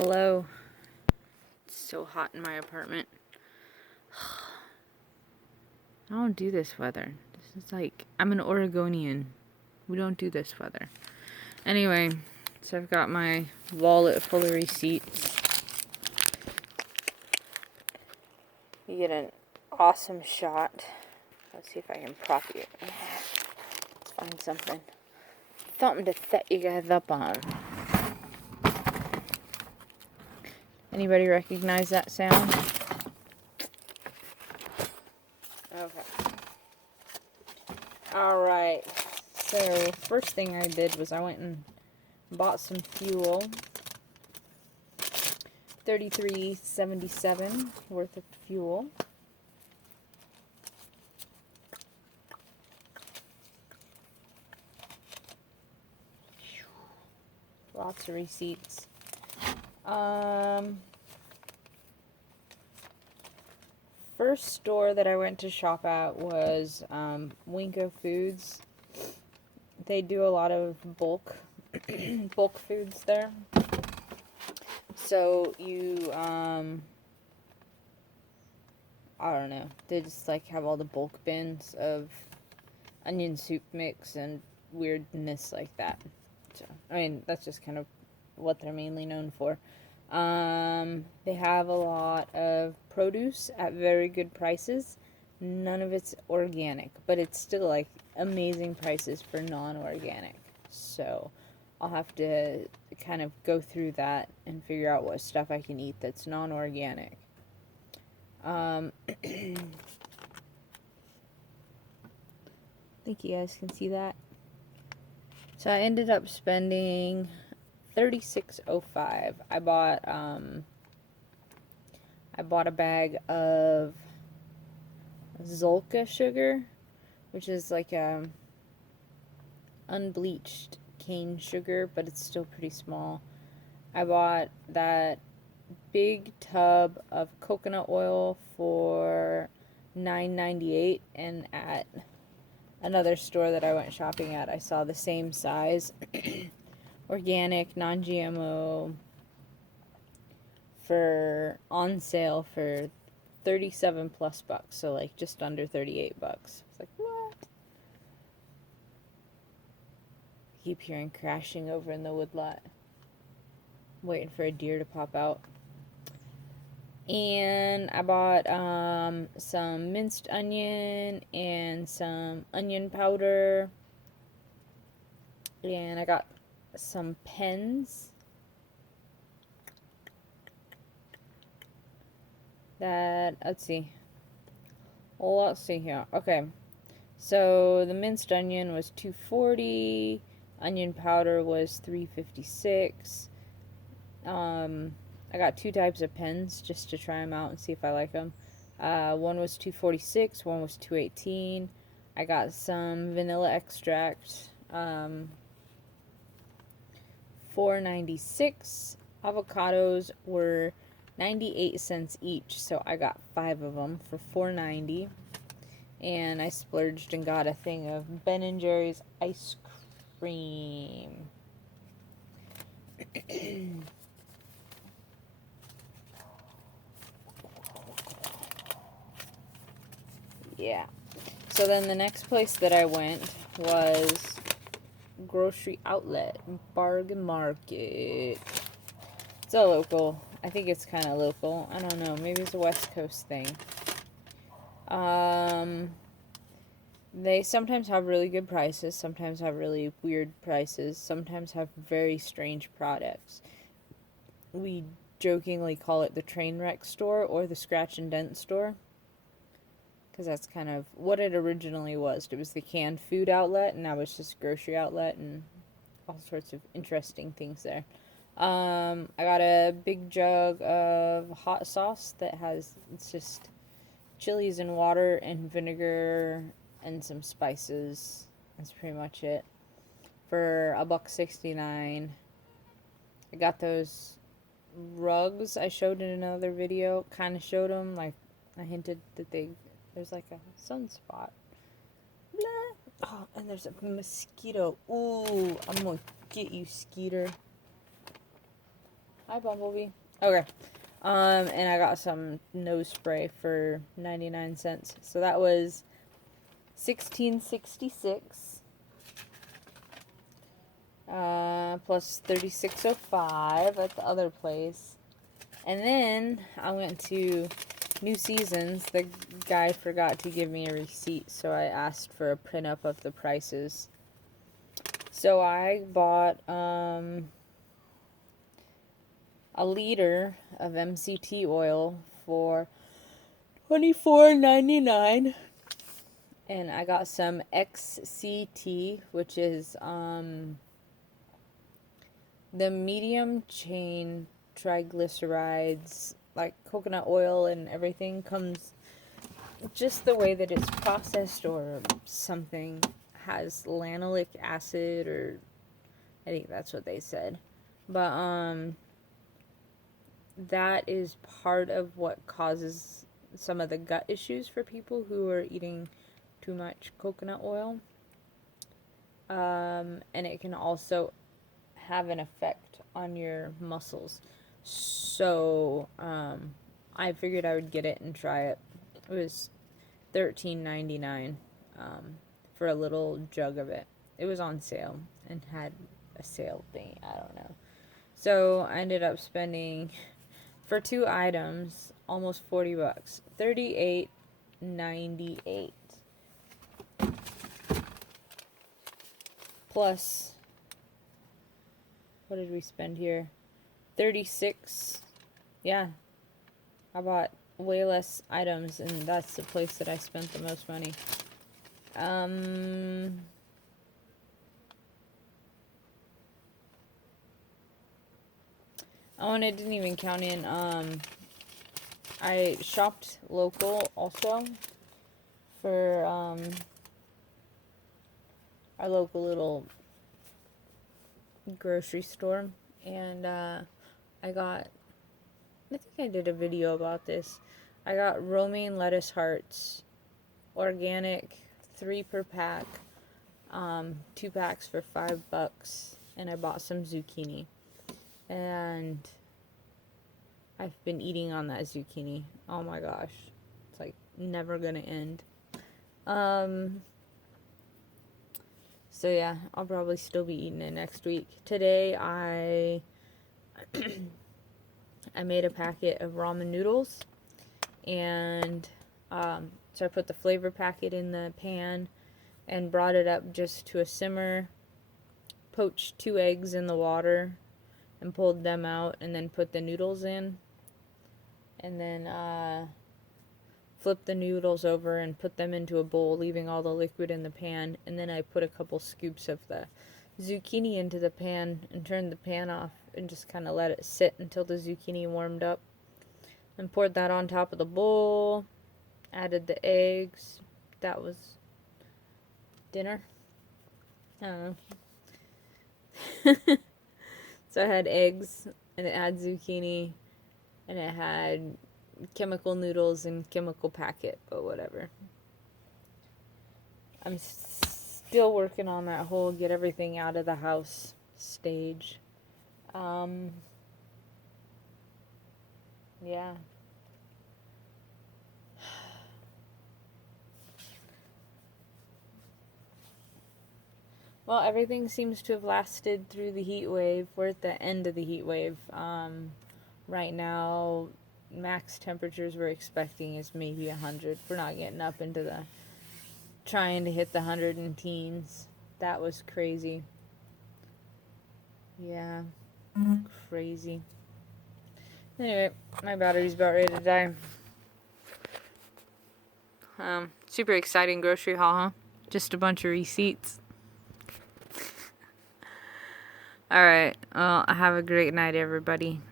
Hello. It's so hot in my apartment. I don't do this weather. This is like, I'm an Oregonian. We don't do this weather. Anyway, so I've got my wallet full of receipts. You get an awesome shot. Let's see if I can prop you. Let's find something. Something to set you guys up on. Anybody recognize that sound? Okay. Alright. So, first thing I did was I went and bought some fuel. $33.77 worth of fuel. Lots of receipts. First store that I went to shop at was Winco Foods. They do a lot of bulk foods there. So you I don't know. They just like have all the bulk bins of onion soup mix and weirdness like that. So I mean that's just kind of what they're mainly known for. They have a lot of produce at very good prices. None of it's organic, but it's still like amazing prices for non-organic. So I'll have to kind of go through that and figure out what stuff I can eat that's non-organic. I think you guys can see that. So I ended up spending $36.05. I bought a bag of Zolka sugar, which is like unbleached cane sugar, but it's still pretty small. I bought that big tub of coconut oil for $9.98, and at another store that I went shopping at, I saw the same size, organic, non-GMO, on sale for 37 plus bucks, so like just under 38 bucks. It's like, what? I keep hearing crashing over in the woodlot. Waiting for a deer to pop out. And I bought some minced onion and some onion powder. And I got some pens. Let's see here. Okay. So the minced onion was $2.40. Onion powder was $3.56. I got two types of pens just to try them out and see if I like them. One was $2.46, one was $2.18. I got some vanilla extract, $4.96. Avocados were 98 cents each, so I got 5 of them for $4.90. And I splurged and got a thing of Ben & Jerry's ice cream. Yeah. So then the next place that I went was Grocery Outlet, Bargain Market. It's a local. I think it's kind of local. I don't know. Maybe it's a West Coast thing. They sometimes have really good prices, sometimes have really weird prices, sometimes have very strange products. We jokingly call it the train wreck store or the scratch and dent store, because that's kind of what it originally was. It was the canned food outlet, and now it's just grocery outlet and all sorts of interesting things there. I got a big jug of hot sauce that it's just chilies and water and vinegar and some spices. That's pretty much it. For $1.69. I got those rugs I showed in another video. Kind of showed them, like I hinted that there's like a sunspot. Blah. Oh, and there's a mosquito. Ooh, I'm gonna get you, Skeeter. Hi, Bumblebee. Okay. And I got some nose spray for 99 cents. So that was $16.66. Plus $36.05 at the other place. And then I went to New Seasons. The guy forgot to give me a receipt, so I asked for a print up of the prices. So I bought a liter of MCT oil for $24.99, and I got some XCT, which is the medium chain triglycerides, like coconut oil and everything comes just the way that it's processed or something, has lanolic acid, or I think that's what they said. But that is part of what causes some of the gut issues for people who are eating too much coconut oil. And it can also have an effect on your muscles. So I figured I would get it and try it. It was $13.99 for a little jug of it. It was on sale and had a sale thing. I don't know. So I ended up spending for 2 items almost $40. $38.98. Plus, what did we spend here? 36. Yeah. I bought way less items, and that's the place that I spent the most money. Oh, and it didn't even count in, I shopped local also for, our local little grocery store, and, I think I did a video about this. I got romaine lettuce hearts, organic, 3 per pack, 2 packs for $5, and I bought some zucchini. And I've been eating on that zucchini. Oh my gosh. It's like never gonna end. So yeah, I'll probably still be eating it next week. Today I made a packet of ramen noodles, and so I put the flavor packet in the pan and brought it up just to a simmer, poached 2 eggs in the water and pulled them out, and then put the noodles in, and then flipped the noodles over and put them into a bowl, leaving all the liquid in the pan, and then I put a couple scoops of the zucchini into the pan and turned the pan off and just kind of let it sit until the zucchini warmed up, and poured that on top of the bowl, added the eggs. That was dinner. I don't know. So I had eggs, and it had zucchini, and it had chemical noodles and chemical packet, but whatever. I'm still working on that whole get everything out of the house stage. Yeah. Well, everything seems to have lasted through the heat wave. We're at the end of the heat wave. Right now, max temperatures we're expecting is maybe 100. We're not getting up into the trying to hit the 100 in teens. That was crazy. Yeah, crazy. Anyway, my battery's about ready to die. Super exciting grocery haul, huh? Just a bunch of receipts. Alright, well, have a great night, everybody.